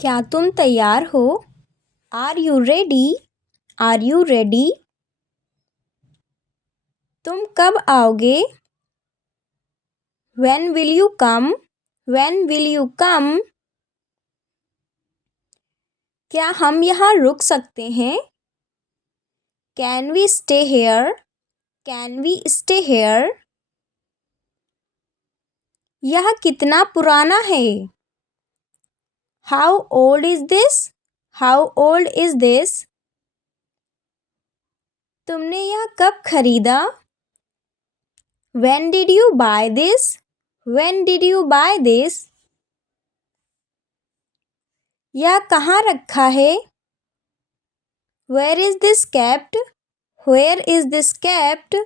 क्या तुम तैयार हो? Are you ready? Are you ready? तुम कब आओगे? When will you come? When will you come? क्या हम यहाँ रुक सकते हैं? Can we stay here? Can we stay here? यह कितना पुराना है? How old is this? How old is this? तुमने यह कब खरीदा? When did you buy this? When did you buy this? यह कहाँ रखा है? Where is this kept? Where is this kept?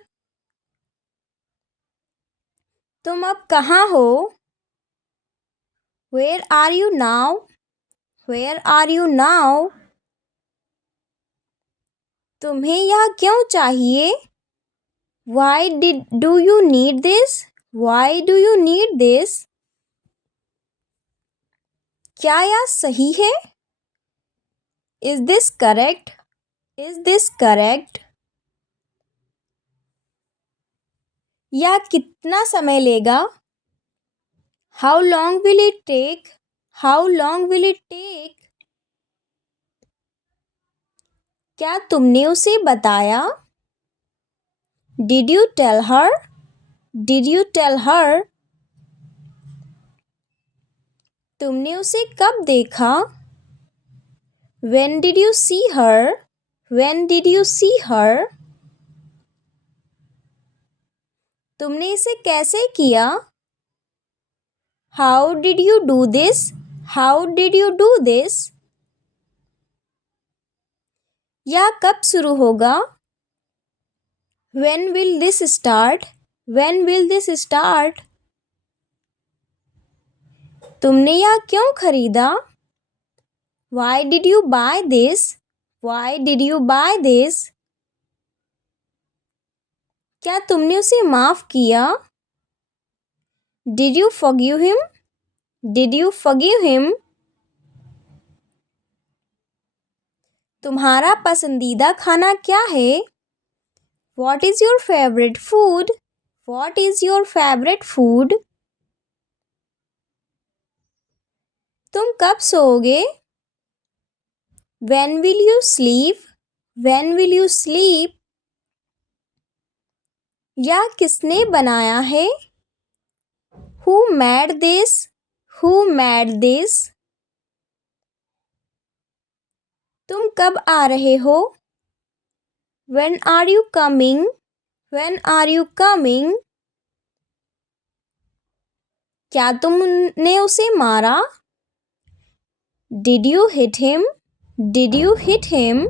तुम अब कहाँ हो? Where are you now? Where are you now? तुम्हें यह क्यों चाहिए? Do you need this? Why do you need this? क्या यह सही है? Is this correct? Is this correct? यह कितना समय लेगा? How long will it take? How long will it take? क्या तुमने उसे बताया? Did you tell her? Did you tell her? तुमने उसे कब देखा? When did you see her? When did you see her? तुमने इसे कैसे किया? How did you do this? How did you do this? यह कब शुरू होगा? When will this start? When will this start? तुमने यह क्यों खरीदा? Why did you buy this? Why did you buy this? क्या तुमने उसे माफ किया? Did you forgive him? Did you forgive him? तुम्हारा पसंदीदा खाना क्या है? What is your favorite food? What is your favorite food? तुम कब सोओगे? When will you sleep? When will you sleep? यह किसने बनाया है? Who made this? Who made this? तुम कब आ रहे हो? When are you coming? When are you coming? क्या तुमने उसे मारा? Did you hit him? Did you hit him?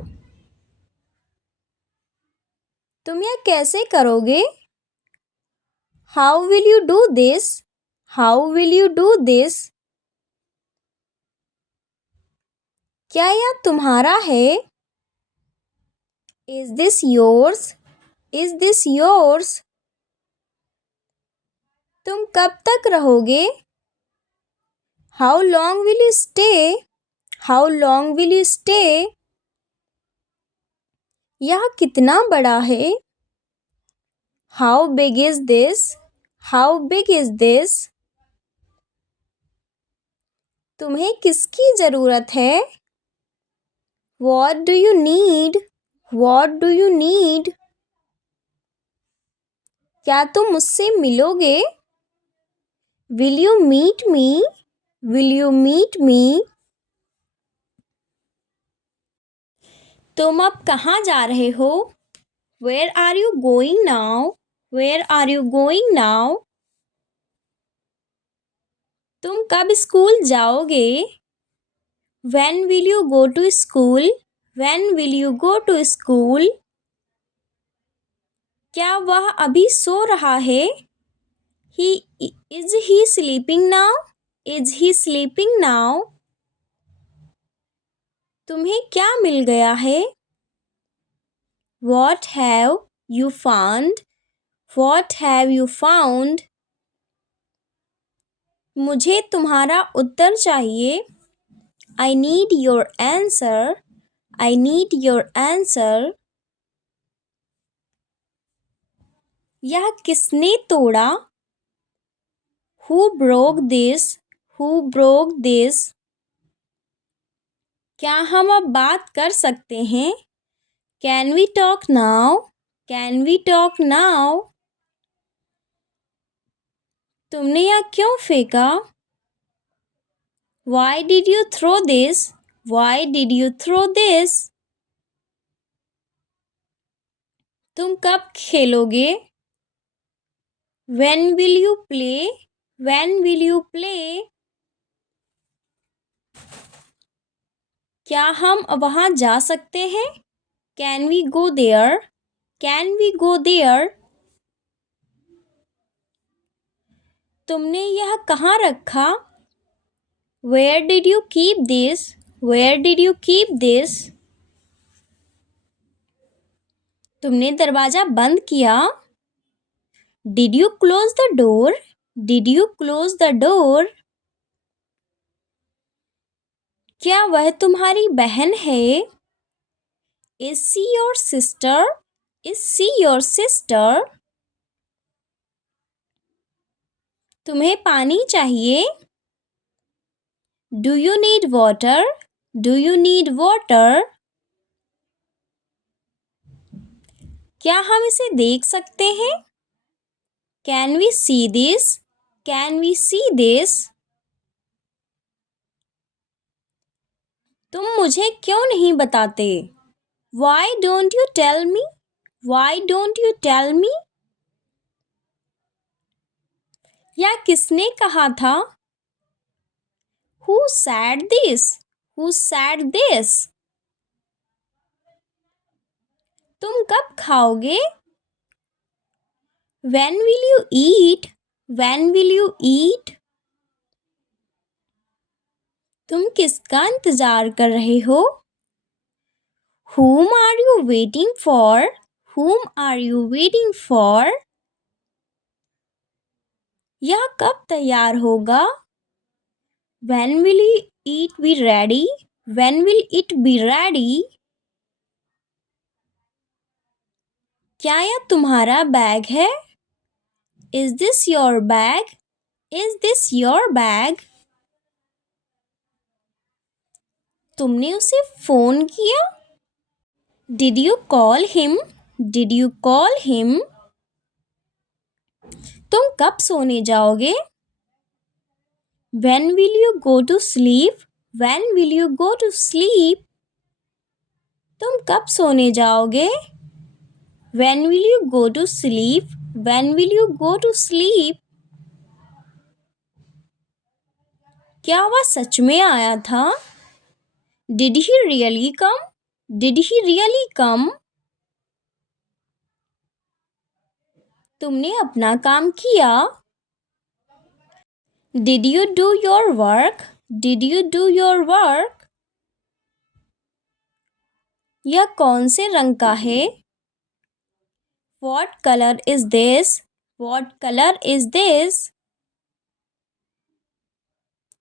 तुम यह कैसे करोगे? How will you do this? How will you do this? क्या यह तुम्हारा है? Is this yours? Is this yours? तुम कब तक रहोगे? How long will you stay? How long will you stay? यह कितना बड़ा है? How big is this? How big is this? तुम्हें किसकी ज़रूरत है? What do you need? What do you need? क्या तुम मुझसे मिलोगे? Will you meet me? Will you meet me? तुम अब कहाँ जा रहे हो? Where are you going now? Where are you going now? तुम कब स्कूल जाओगे? When will you go to school? When will you go to school? क्या वह अभी सो रहा है? Is he sleeping now? Is he sleeping now? तुम्हें क्या मिल गया है? What have you found? What have you found? मुझे तुम्हारा उत्तर चाहिए. I need your answer. I need your answer. यह किसने तोड़ा? Who broke this? Who broke this? क्या हम अब बात कर सकते हैं? Can we talk now? Can we talk now? तुमने यह क्यों फेंका? Why did you throw this? Why did you throw this? तुम कब खेलोगे? When will you play? When will you play? क्या हम वहाँ जा सकते हैं? Can we go there? Can we go there? तुमने यह कहाँ रखा? Where did you keep this? Where did you keep this? तुमने दरवाजा बंद किया? Did you close the door? Did you close the door? क्या वह तुम्हारी बहन है? Is she your sister? Is she your sister? तुम्हें पानी चाहिए? Do you need water? Do you need water? क्या हम इसे देख सकते हैं? Can we see this? Can we see this? तुम मुझे क्यों नहीं बताते? Why don't you tell me? Why don't you tell me? या किसने कहा था? Who said this? Who said this? तुम कब खाओगे? When will you eat? When will you eat? तुम किसका इंतजार कर रहे हो? Whom are you waiting for? Whom are you waiting for? यह कब तैयार होगा? When will it be ready? When will it be ready? क्या यह तुम्हारा बैग है? Is this your bag? Is this your bag? तुमने उसे फोन किया? Did you call him? Did you call him? तुम कब सोने जाओगे? When will you go to sleep? When will you go to sleep? तुम कब सोने जाओगे? When will you go to sleep? When will you go to sleep? क्या वह सच में आया था? Did he really come? Did he really come? तुमने अपना काम किया? Did you do your work? Did you do your work? यह कौन से रंग का है? What color is this? What color is this?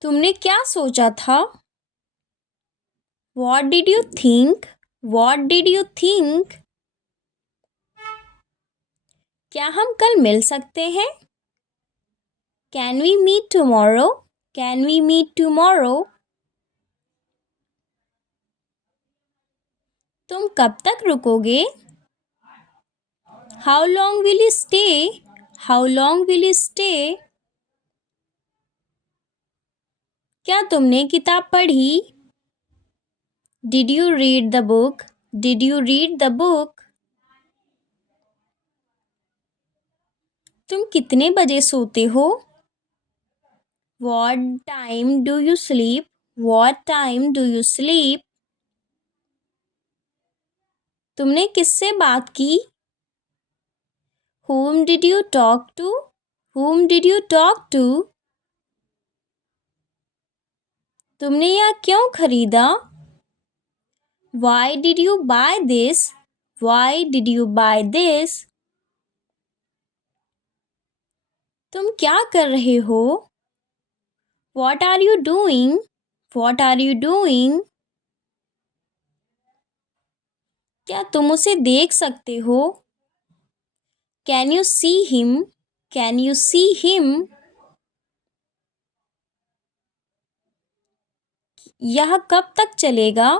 तुमने क्या सोचा था? What did you think? What did you think? क्या हम कल मिल सकते हैं? Can we meet tomorrow? Can we meet tomorrow? तुम कब तक रुकोगे? How long will you stay? How long will you stay? क्या तुमने किताब पढ़ी? Did you read the book? Did you read the book? तुम कितने बजे सोते हो? What time do you sleep? What time do you sleep? तुमने किससे बात की? Whom did you talk to? Whom did you talk to? तुमने यह क्यों खरीदा? Why did you buy this? Why did you buy this? तुम क्या कर रहे हो? What are you doing? What are you doing? क्या तुम उसे देख सकते हो? Can you see him? Can you see him? यह कब तक चलेगा?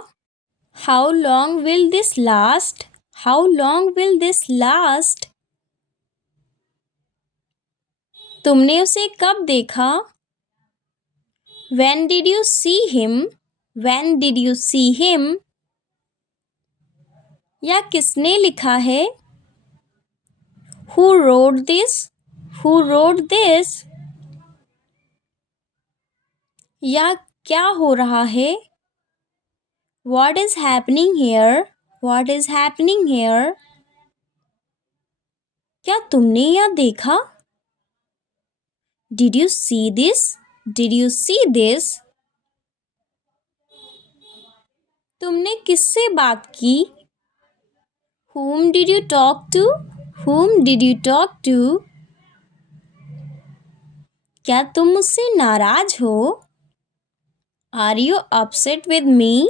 How long will this last? How long will this last? तुमने उसे कब देखा? When did you see him? When did you see him? यह किसने लिखा है? Who wrote this? Who wrote this? यह क्या हो रहा है? What is happening here? What is happening here? क्या तुमने यह देखा? Did you see this? Did you see this? तुमने किससे बात की? Whom did you talk to? Whom did you talk to? क्या तुम मुझसे नाराज हो? Are you upset with me?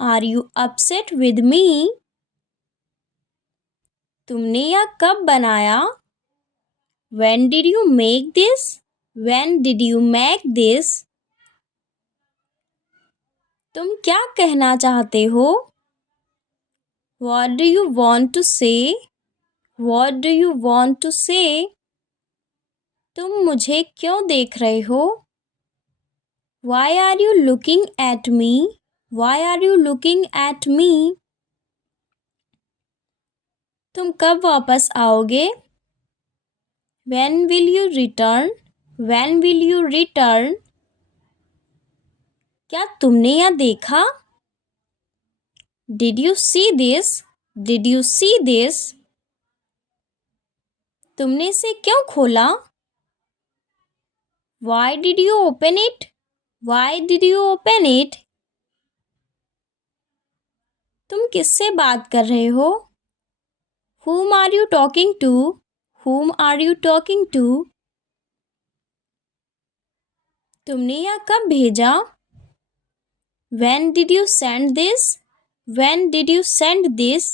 Are you upset with me? तुमने यह कब बनाया? When did you make this? When did you make this? तुम क्या कहना चाहते हो? What do you want to say? What do you want to say? तुम मुझे क्यों देख रहे हो? Why are you looking at me? Why are you looking at me? तुम कब वापस आओगे? When will you return? When will you return? क्या तुमने यह देखा? Did you see this? Did you see this? तुमने इसे क्यों खोला? Why did you open it? Why did you open it? तुम किससे बात कर रहे हो? Whom are you talking to? Whom are you talking to? तुमने यह कब भेजा? When did you send this? When did you send this?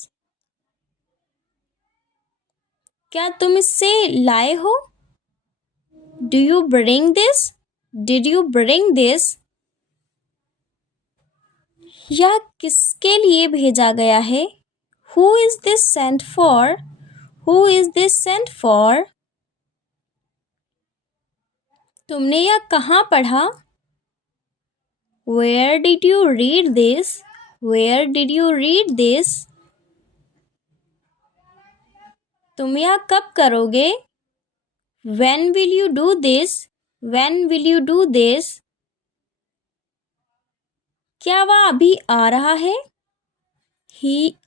क्या तुम इससे लाए हो? Do you bring this? Did you bring this? यह किसके लिए भेजा गया है? Who is this sent for? Who is this sent for? तुमने यह कहाँ पढ़ा? Where did you read this? Where did you read this? तुम यह कब करोगे? When will you do this? When will you do this? क्या वह अभी आ रहा है?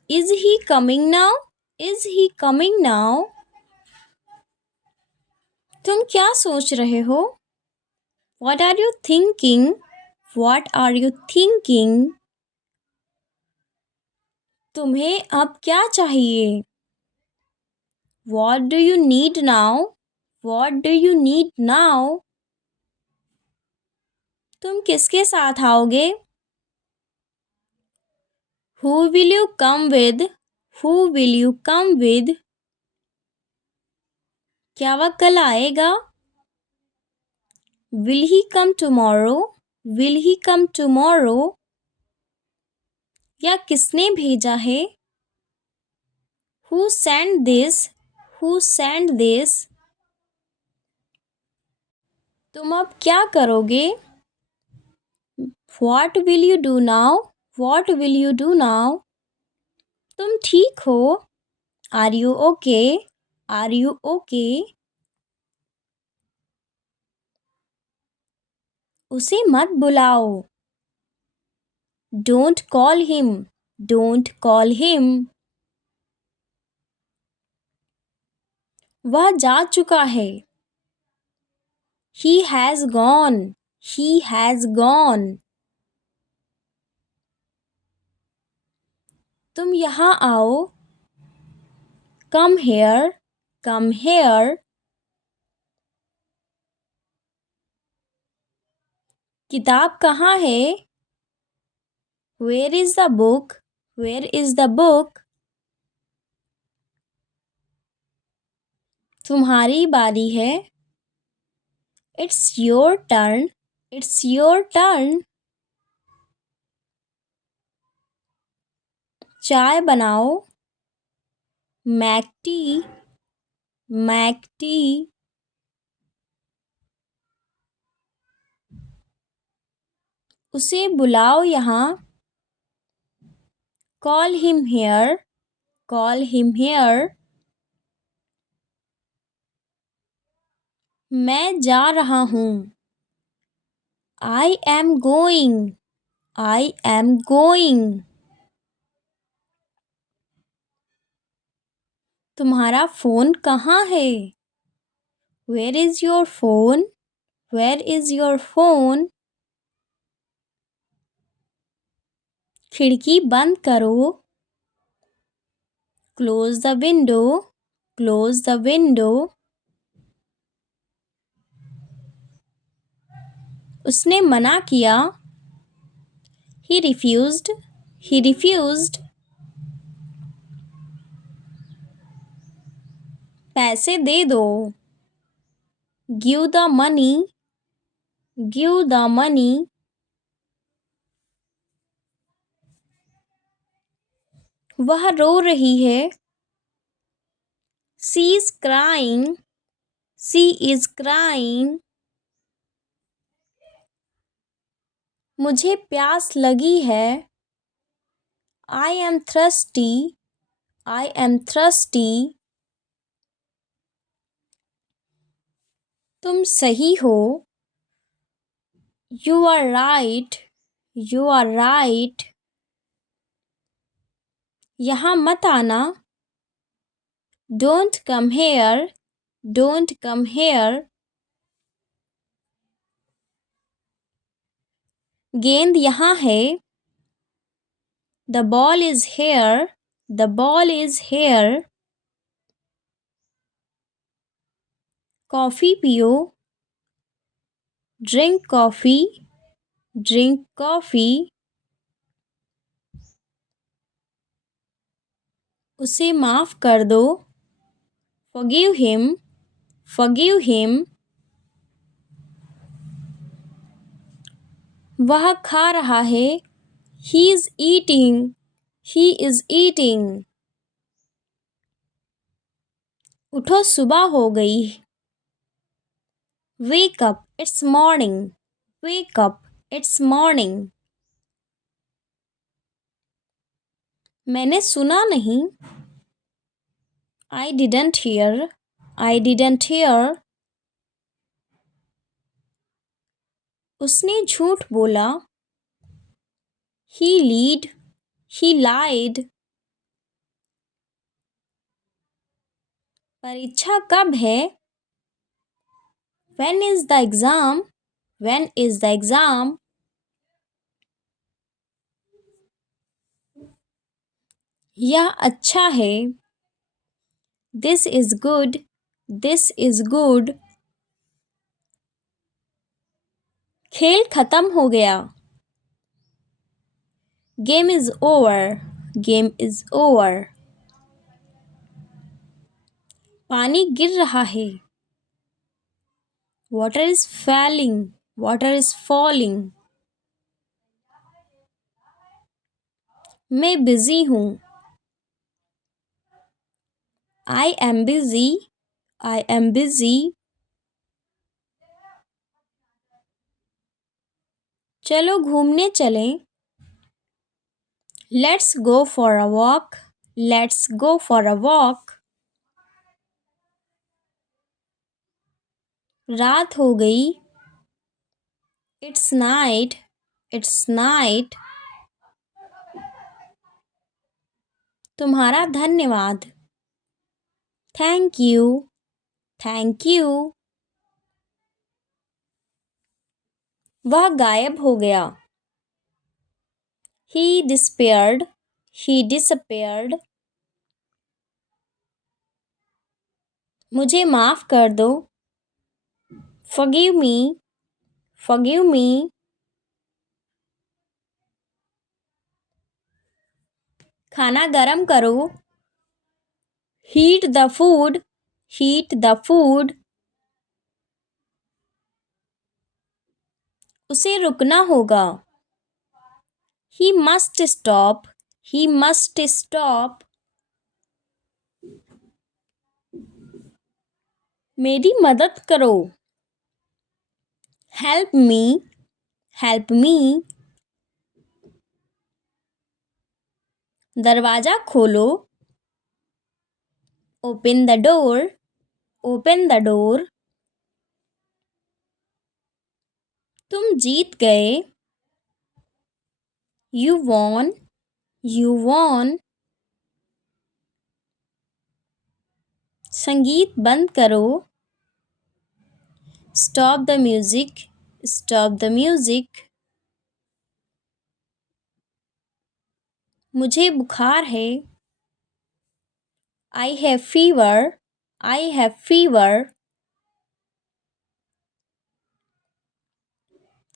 Is he coming now? Is he coming now? तुम क्या सोच रहे हो? What are you thinking? What are you thinking? तुम्हें अब क्या चाहिए? What do you need now? What do you need now? तुम किसके साथ आओगे? Who will you come with? Who will you come with? क्या वह कल आएगा? Will he come tomorrow? Will he come tomorrow? या किसने भेजा है? Who sent this? Who sent this? तुम अब क्या करोगे? What will you do now? What will you do now? तुम ठीक हो? Are you okay? Are you okay? उसे मत बुलाओ. Don't call him. Don't call him. वह जा चुका है. He has gone. He has gone. तुम यहाँ आओ. Come here. Come here. किताब कहाँ है? Where is the book? Where is the book? तुम्हारी बारी है. It's your turn. It's your turn. चाय बनाओ. Make tea. Make tea. उसे बुलाओ यहाँ. Call him here. Call him here. मैं जा रहा हूँ. I am going. I am going. तुम्हारा फ़ोन कहाँ है? Where is your phone? Where is your phone? खिड़की बंद करो. Close the window. Close the window. उसने मना किया. He refused. He refused. पैसे दे दो. Give the money. Give the money. वह रो रही है. She is crying. She is crying. मुझे प्यास लगी है. I am thirsty. I am thirsty. तुम सही हो. You are right. You are right. यहाँ मत आना. Don't come here. Don't come here. गेंद यहाँ है. The ball is here. The ball is here. Coffee पियो. Drink coffee. Drink coffee. उसे माफ़ कर दो. Forgive him. Forgive him. वह खा रहा है. He is eating. He is eating. उठो सुबह हो गई. Wake up. It's morning. Wake up. It's morning. मैंने सुना नहीं. I didn't hear. I didn't hear. उसने झूठ बोला. He lied. He lied. परीक्षा कब है? When is the exam? When is the exam? यह अच्छा है. This is good. This is good. खेल खत्म हो गया. Game is over. Game is over. पानी गिर रहा है. Water is falling. Water is falling. मैं बिजी हूँ. I am busy. I am busy. चलो घूमने चलें. Let's go for a walk. Let's go for a walk. रात हो गई. It's night. It's night. तुम्हारा धन्यवाद. Thank you. Thank you. वह गायब हो गया. He disappeared. He disappeared. मुझे माफ़ कर दो. Forgive me. Forgive me. खाना गरम करो। Heat the food, heat the food. उसे रुकना होगा। He must stop, he must stop. मेरी मदद करो। Help me, help me. दरवाजा खोलो। Open the door, open the door. तुम जीत गए। You won, you won. संगीत बंद करो। Stop the music, stop the music. मुझे बुखार है। I have fever, I have fever.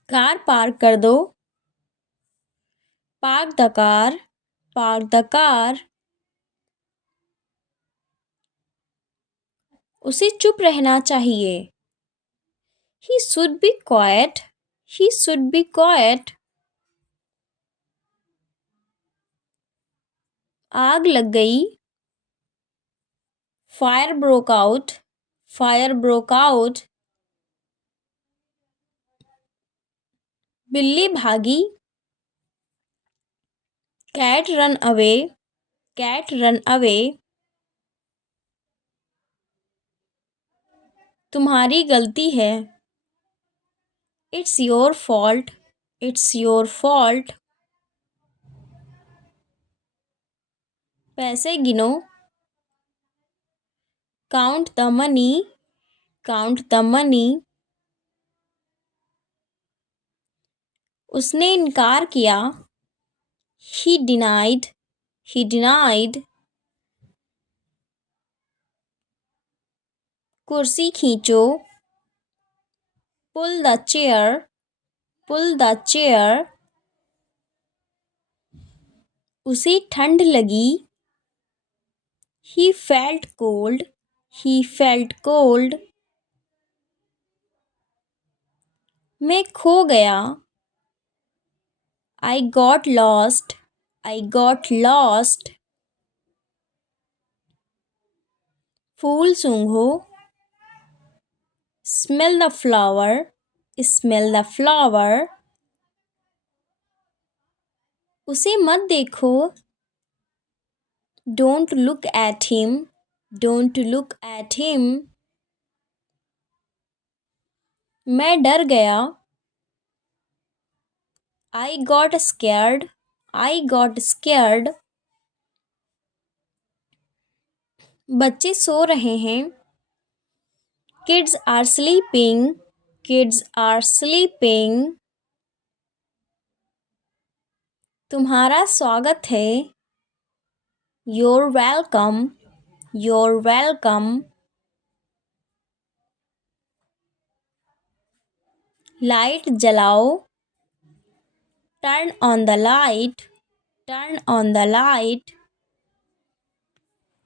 Car park कर दो। Park the car, park the car. उसे चुप रहना चाहिए। He should be quiet, he should be quiet। आग लग गई। Fire broke out, fire broke out। बिल्ली भागी। Cat run away, cat run away। तुम्हारी गलती है। It's your fault, it's your fault। पैसे गिनो। Count the money, count the money। उसने इनकार किया। He denied, he denied। कुर्सी खींचो। Pull the chair, pull the chair। उसे ठंड लगी। He felt cold, he felt cold। मैं खो गया। I got lost, I got lost। Fool सूंघो। Smell the flower, smell the flower। उसे मत देखो। Don't look at him, don't look at him। मैं डर गया। I got scared, I got scared। बच्चे सो रहे हैं। Kids are sleeping, kids are sleeping। तुम्हारा स्वागत है। You're welcome, you're welcome। Light जलाओ। Turn on the light, turn on the light।